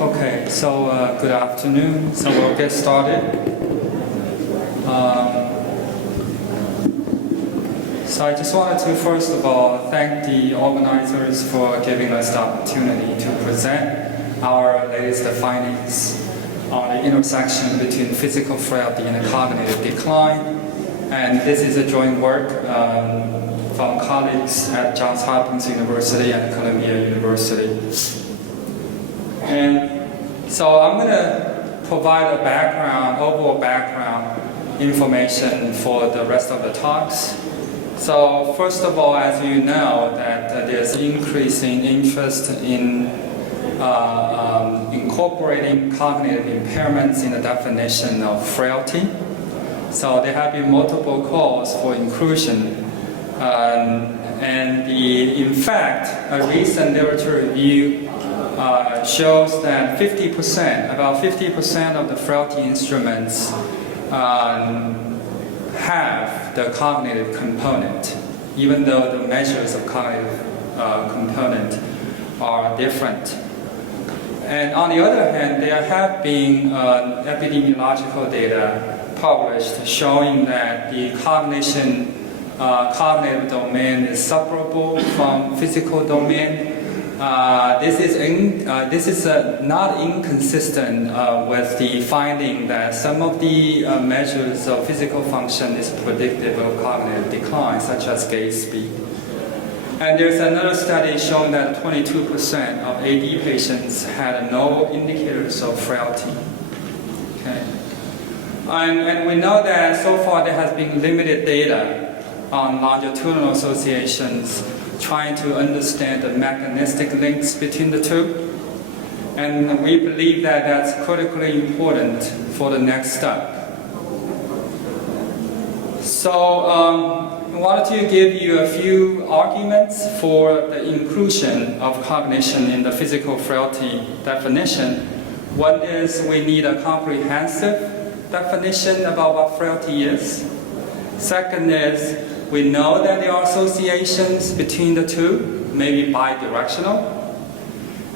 Okay, so good afternoon. So we'll get started. So I just wanted to first of all thank the organizers for giving us the opportunity to present our latest findings on the intersection between physical frailty and cognitive decline. And this is a joint work from colleagues at Johns Hopkins University and Columbia University. And so I'm going to provide a overall background information for the rest of the talks. So first of all, as you know, that there's increasing interest in incorporating cognitive impairments in the definition of frailty. So there have been multiple calls for inclusion. In fact, a recent literature review shows that about 50% of the frailty instruments have the cognitive component, even though the measures of cognitive component are different. And on the other hand, there have been epidemiological data published showing that the cognitive domain is separable from physical domain. This is not inconsistent with the finding that some of the measures of physical function is predictive of cognitive decline, such as gaze speed. And there's another study showing that 22% of AD patients had no indicators of frailty. Okay. And we know that so far there has been limited data on longitudinal associations trying to understand the mechanistic links between the two. And we believe that that's critically important for the next step. So I wanted to give you a few arguments for the inclusion of cognition in the physical frailty definition. One is we need a comprehensive definition about what frailty is. Second is we know that there are associations between the two, maybe bidirectional.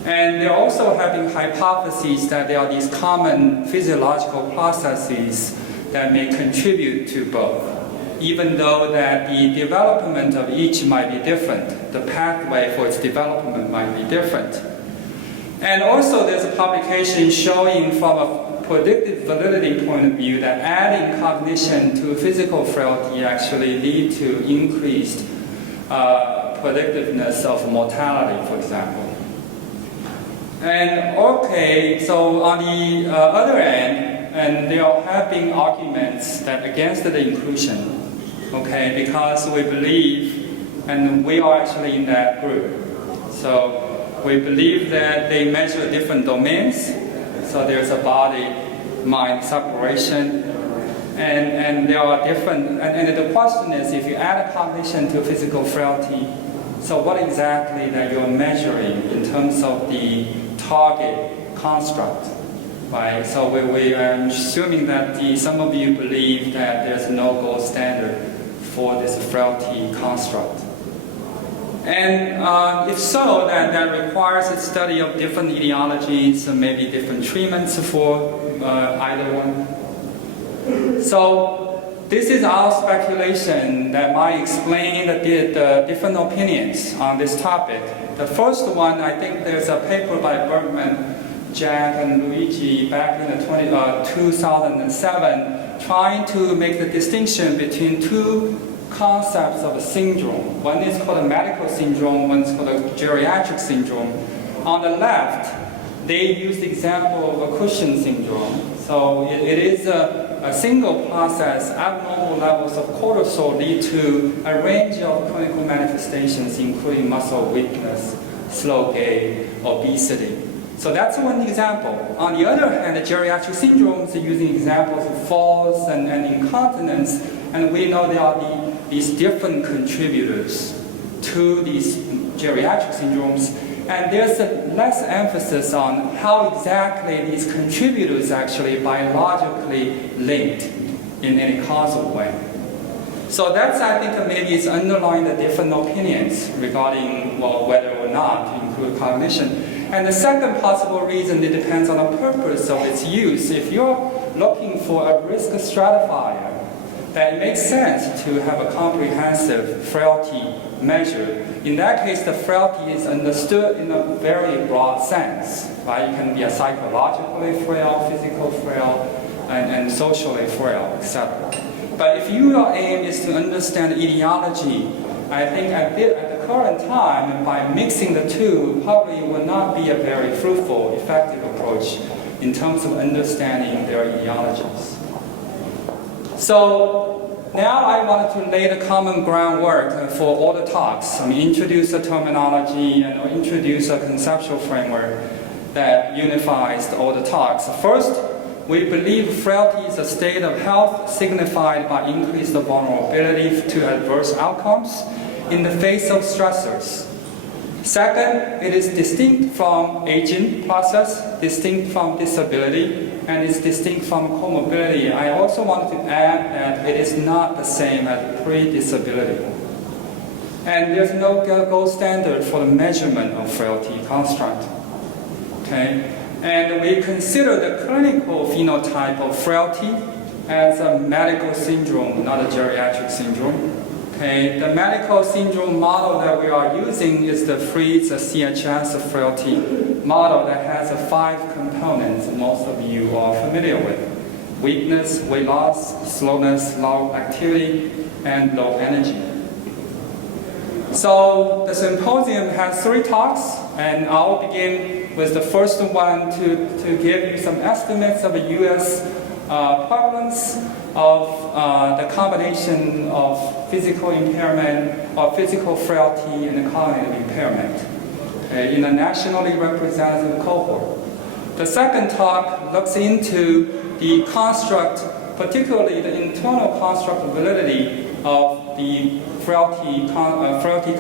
And there also have been hypotheses that there are these common physiological processes that may contribute to both, even though that the development of each might be different. The pathway for its development might be different. And also there's a publication showing from a predictive validity point of view that adding cognition to physical frailty actually lead to increased predictiveness of mortality, for example. And okay, so on the other end, and there have been arguments that against the inclusion, okay, because we believe, and we are actually in that group, so we believe that they measure different domains. So there's a body-mind separation, and there are different, and the question is, if you add a cognition to physical frailty, so what exactly that you're measuring in terms of the target construct, right? So we are assuming that some of you believe that there's no gold standard for this frailty construct. And if so, that requires a study of different etiologies and maybe different treatments for either one. So this is our speculation that might explain the different opinions on this topic. The first one, I think there's a paper by Bergman, Jack, and Luigi back in 2007 trying to make the distinction between two concepts of a syndrome. One is called a medical syndrome, one is called a geriatric syndrome. On the left, they use the example of a Cushing syndrome. So it is a single process, abnormal levels of cortisol lead to a range of clinical manifestations, including muscle weakness, slow gait, obesity. So that's one example. On the other hand, the geriatric syndromes are using examples of falls and incontinence, and we know there are these different contributors to these geriatric syndromes, and there's less emphasis on how exactly these contributors actually biologically linked in any causal way. So that's, I think, maybe is underlying the different opinions regarding whether or not to include cognition. And the second possible reason, it depends on the purpose of its use. If you're looking for a risk stratifier, then it makes sense to have a comprehensive frailty measure. In that case, the frailty is understood in a very broad sense, right? You can be a psychologically frail, physical frail, and socially frail, etc. But if your aim is to understand etiology, I think at the current time, by mixing the two, probably will not be a very fruitful, effective approach in terms of understanding their etiologies. So now I wanted to lay the common groundwork for all the talks. Introduce a terminology and introduce a conceptual framework that unifies all the talks. First, we believe frailty is a state of health signified by increased vulnerability to adverse outcomes in the face of stressors. Second, it is distinct from aging process, distinct from disability, and is distinct from comorbidity. I also wanted to add that it is not the same as pre-disability. And there's no gold standard for the measurement of frailty construct. Okay? And we consider the clinical phenotype of frailty as a medical syndrome, not a geriatric syndrome. Okay, the medical syndrome model that we are using is the Fries CHS frailty model that has 5 components most of you are familiar with. Weakness, weight loss, slowness, low activity, and low energy. So the symposium has 3 talks, and I'll begin with the first one to give you some estimates of the US prevalence of the combination of physical impairment or physical frailty and cognitive impairment in a nationally representative cohort. The second talk looks into the construct, particularly the internal construct validity of the frailty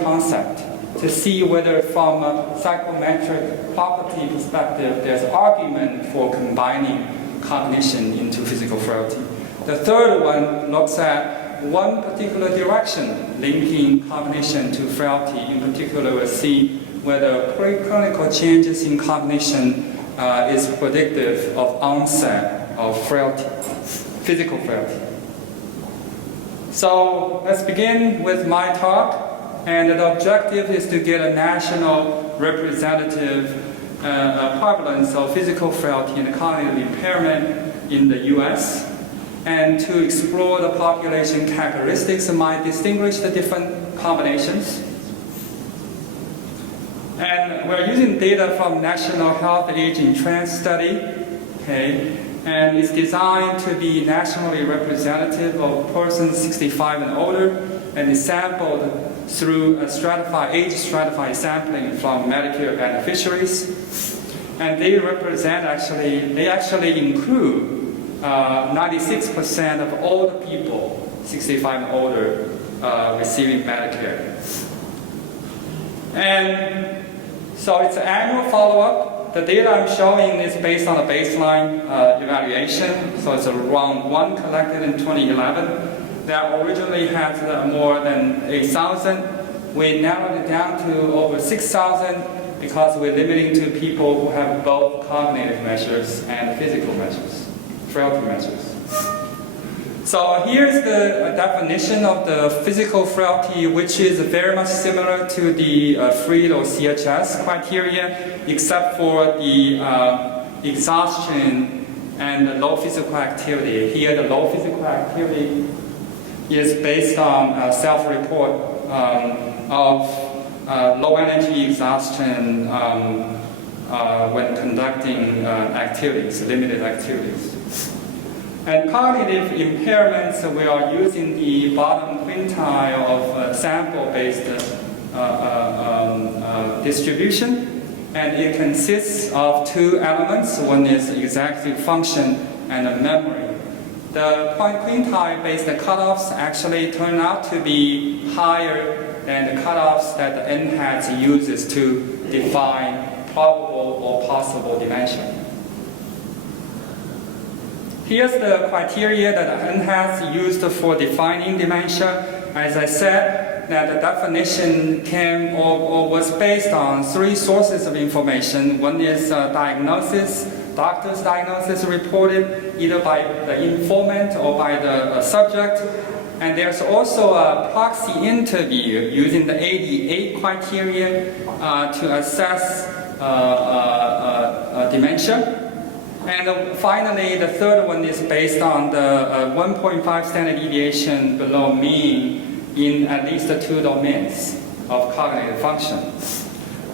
concept, to see whether from a psychometric property perspective there's argument for combining cognition into physical frailty. The third one looks at one particular direction linking cognition to frailty. In particular, we'll see whether preclinical changes in cognition is predictive of onset of frailty, physical frailty. So let's begin with my talk. And the objective is to get a national representative prevalence of physical frailty and cognitive impairment in the US, and to explore the population characteristics that might distinguish the different combinations. And we're using data from National Health Aging Trend Study, okay, and it's designed to be nationally representative of persons 65 and older, and is sampled through a age stratified sampling from Medicare beneficiaries. And they actually include 96% of all the people 65 and older receiving Medicare. And so it's an annual follow-up. The data I'm showing is based on a baseline evaluation. So it's a round 1 collected in 2011. That originally had more than 8,000. We narrowed it down to over 6,000 because we're limiting to people who have both cognitive measures and physical measures, frailty measures. So here's the definition of the physical frailty, which is very much similar to the Fried or CHS criteria, except for the exhaustion and the low physical activity. Here, the low physical activity is based on self-report of low energy exhaustion when conducting activities, limited activities. And cognitive impairments, we are using the bottom quintile of sample-based distribution, and it consists of 2 elements. One is executive function and a memory. The quintile-based cutoffs actually turn out to be higher than the cutoffs that the NHATS uses to define probable or possible dementia. Here's the criteria that NHATS used for defining dementia. As I said, that the definition came or was based on 3 sources of information. One is diagnosis, doctor's diagnosis reported either by the informant or by the subject. And there's also a proxy interview using the 88 criteria to assess dementia. And finally, the third one is based on the 1.5 standard deviation below mean in at least 2 domains of cognitive function.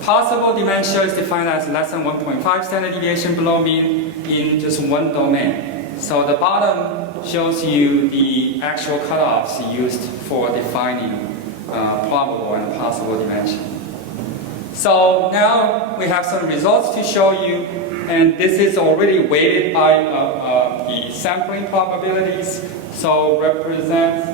Possible dementia is defined as less than 1.5 standard deviation below mean in just 1 domain. So the bottom shows you the actual cutoffs used for defining probable and possible dementia. So now we have some results to show you, and this is already weighted by the sampling probabilities, so represents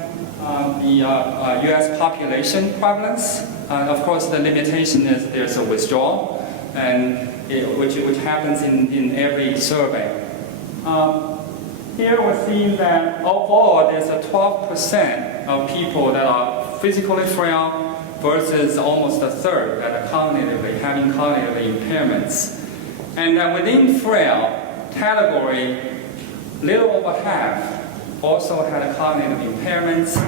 the US population prevalence. Of course, the limitation is there's a withdrawal, and which happens in every survey. Here we're seeing that overall there's a 12% of people that are physically frail versus almost a third that are having cognitive impairments. And then within frail category, little over half also had cognitive impairments,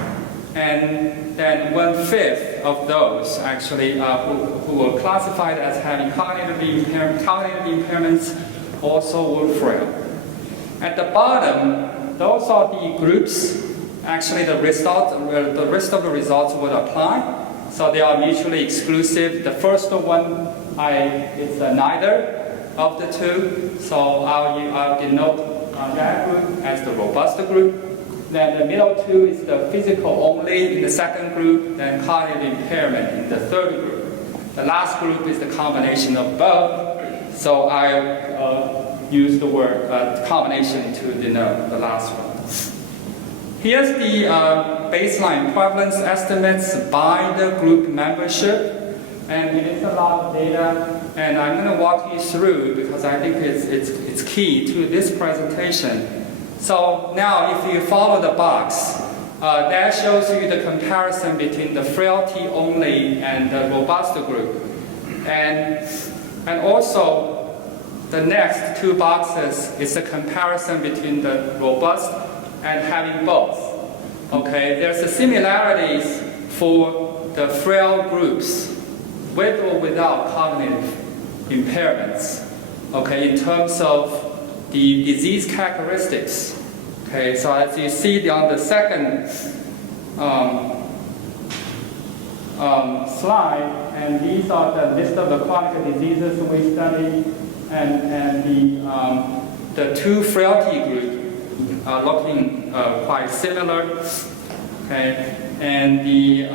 and then 1/5 of those actually who were classified as having cognitive impairments also were frail. At the bottom, those are the groups. Actually, the rest of the results would apply. So they are mutually exclusive. The first one is neither of the 2. So I'll denote that group as the robust group. Then the middle 2 is the physical only in the second group, then cognitive impairment in the third group. The last group is the combination of both. So I use the word combination to denote the last one. Here's the baseline prevalence estimates by the group membership. And it is a lot of data, and I'm going to walk you through because I think it's key to this presentation. So now if you follow the box, that shows you the comparison between the frailty only and the robust group. And also the next 2 boxes is a comparison between the robust and having both. Okay, there's the similarities for the frail groups with or without cognitive impairments, okay, in terms of the disease characteristics. Okay, so as you see on the second slide, and these are the list of the chronic diseases we studied, and the 2 frailty groups are looking quite similar. Okay, and the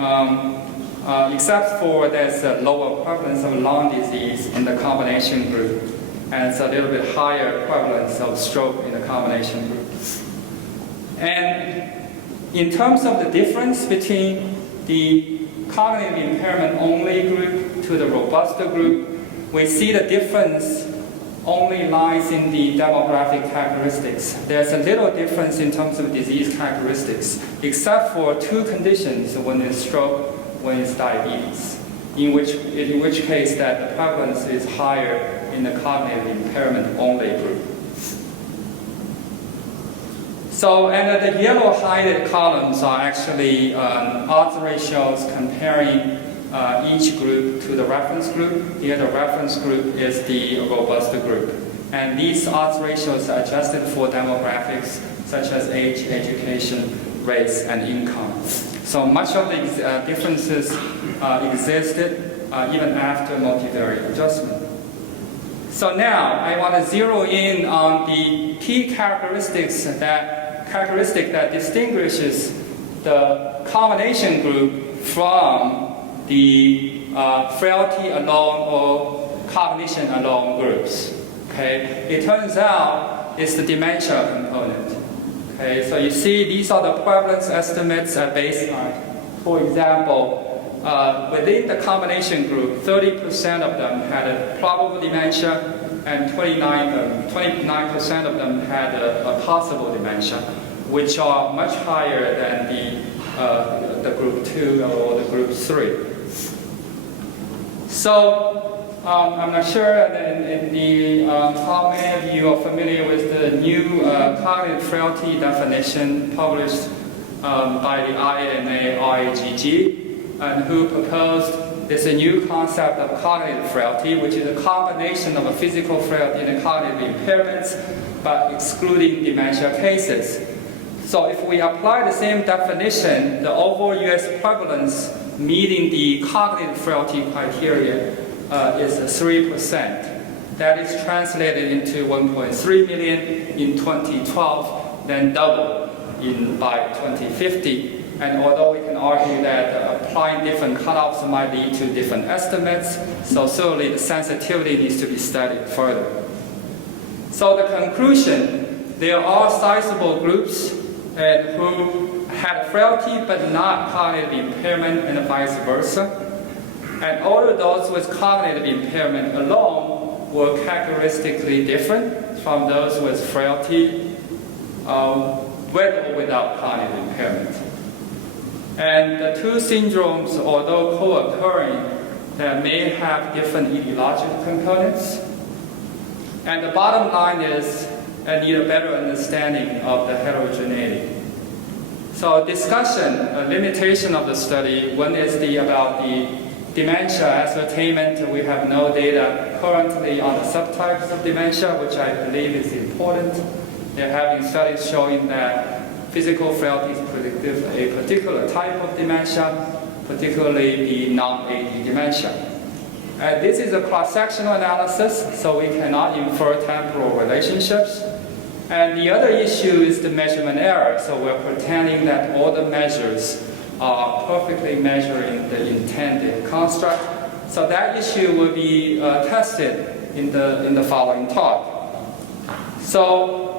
except for there's a lower prevalence of lung disease in the combination group, and it's a little bit higher prevalence of stroke in the combination group. And in terms of the difference between the cognitive impairment only group to the robust group, we see the difference only lies in the demographic characteristics. There's a little difference in terms of disease characteristics, except for 2 conditions, one is stroke, one is diabetes, in which case that the prevalence is higher in the cognitive impairment only group. So, and the yellow highlighted columns are actually odds ratios comparing each group to the reference group. Here the reference group is the robust group. And these odds ratios are adjusted for demographics such as age, education, race, and income. So much of the differences existed even after multivariate adjustment. So now I want to zero in on the key characteristic that distinguishes the combination group from the frailty alone or cognition alone groups. Okay, it turns out it's the dementia component. Okay, so you see these are the prevalence estimates at baseline. For example, within the combination group, 30% of them had a probable dementia, and 29% of them had a possible dementia, which are much higher than the the group 2 or the group 3. So I'm not sure how many of you are familiar with the new cognitive frailty definition published by the IMA-RAGG, and who proposed this new concept of cognitive frailty, which is a combination of a physical frailty and cognitive impairments, but excluding dementia cases. So if we apply the same definition, the overall US prevalence meeting the cognitive frailty criteria is 3%. That is translated into 1.3 million in 2012, then double by 2050. And although we can argue that applying different cutoffs might lead to different estimates, so certainly the sensitivity needs to be studied further. So the conclusion, there are sizable groups who had frailty but not cognitive impairment and vice versa. And all of those with cognitive impairment alone were characteristically different from those with frailty with or without cognitive impairment. And the two syndromes, although co-occurring, they may have different etiological components. And the bottom line is, I need a better understanding of the heterogeneity. So discussion, a limitation of the study, one is about the dementia ascertainment. We have no data currently on the subtypes of dementia, which I believe is important. There have been studies showing that physical frailty is predictive of a particular type of dementia, particularly the non-AD dementia. This is a cross-sectional analysis, so we cannot infer temporal relationships. And the other issue is the measurement error. So we're pretending that all the measures are perfectly measuring the intended construct. So that issue will be tested in the following talk. So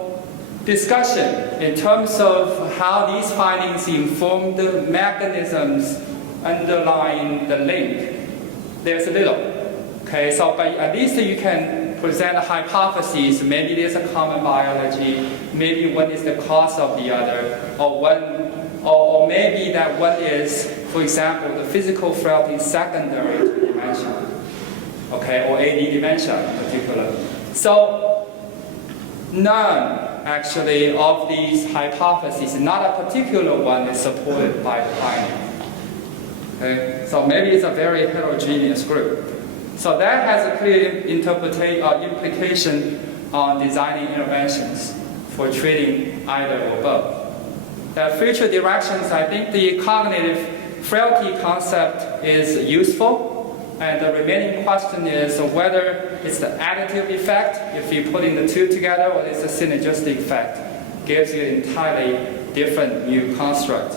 discussion in terms of how these findings inform the mechanisms underlying the link. There's a little. Okay, so but at least you can present a hypothesis. Maybe there's a common biology. Maybe one is the cause of the other, or maybe that one is, for example, the physical frailty secondary to dementia. Okay, or AD dementia in particular. So none actually of these hypotheses, not a particular one, is supported by the finding. Okay, so maybe it's a very heterogeneous group. So that has a clear implication on designing interventions for treating either or both. The future directions, I think the cognitive frailty concept is useful, and the remaining question is whether it's the additive effect, if you put in the two together, or it's a synergistic effect, gives you an entirely different new construct.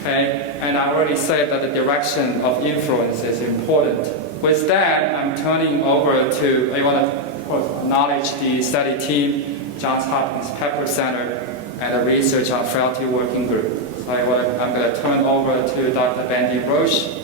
Okay? And I already said that the direction of influence is important. With that, I'm turning over to, I want to of course acknowledge the study team, Johns Hopkins Pepper Center, and the Research on Frailty Working Group. So I'm going to turn over to Dr. Bendy Roche,